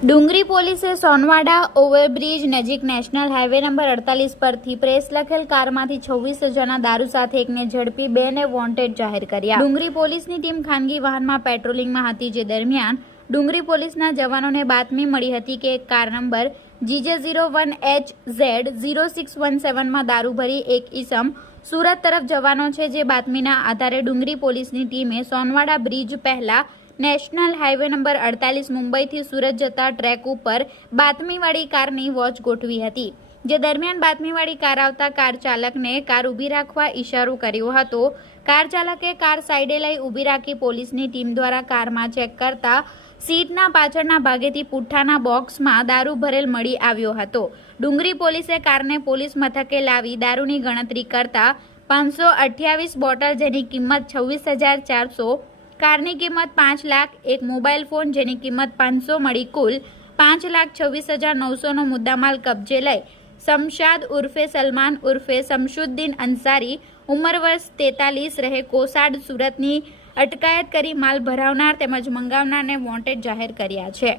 ડુંગરી પોલીસે સોનવાડા ઓવરબ્રિજ નજીક national highway number 48 પરથી પ્રેસ લખેલ કારમાંથી 26 જણા દારૂ સાથે એકને ઝડપી 2 ને વોન્ટેડ જાહેર કર્યા। ડુંગરી પોલીસની ટીમ ખાનગી વાહનમાં પેટ્રોલિંગમાં હતી, જે દરમિયાન ડુંગરી પોલીસના જવાનોને બાતમી મળી હતી કે એક કાર નંબર GJ01HZ 0617માં દારૂ ભરી એક ઈસમ સુરત તરફ જવાનો છે, જે બાતમીના આધારે ડુંગરી પોલીસની ટીમે સોનવાડા બ્રિજ પહેલા નેશનલ હાઈવે નંબર 48 મુંબઈથી સુરત જતા ટ્રેક ઉપર બાતમીવાળી કારની વોચ ગોઠવી હતી, જે દરમિયાન બાતમીવાળી કાર આવતા કાર ચાલકને કાર ઊભી રાખવા ઇશારો કર્યો હતો। કાર ચાલકે કાર સાઈડે લઈ ઊભી રાખી પોલીસની ટીમ દ્વારા કારમાં ચેક કરતા સીટના પાછળના ભાગેથી પુઠ્ઠાના બોક્સમાં દારૂ ભરેલ મળી આવ્યો હતો। ડુંગરી પોલીસે કારને પોલીસ મથકે લાવી દારૂની ગણતરી કરતા 528 બોટલ, જેની કિંમત 26,400, કારની કિંમત 5 લાખ, એક મોબાઈલ ફોન જેની કિંમત 500 મળી કુલ 5,26,900નો મુદ્દામાલ કબજે લઈ શમશાદ ઉર્ફે સલમાન ઉર્ફે શમશુદ્દીન અંસારી, ઉંમર વર્ષ 43, રહે કોસાડ, સુરતની અટકાયત કરી માલ ભરાવનાર તેમજ મંગાવનારને વોન્ટેડ જાહેર કર્યા છે।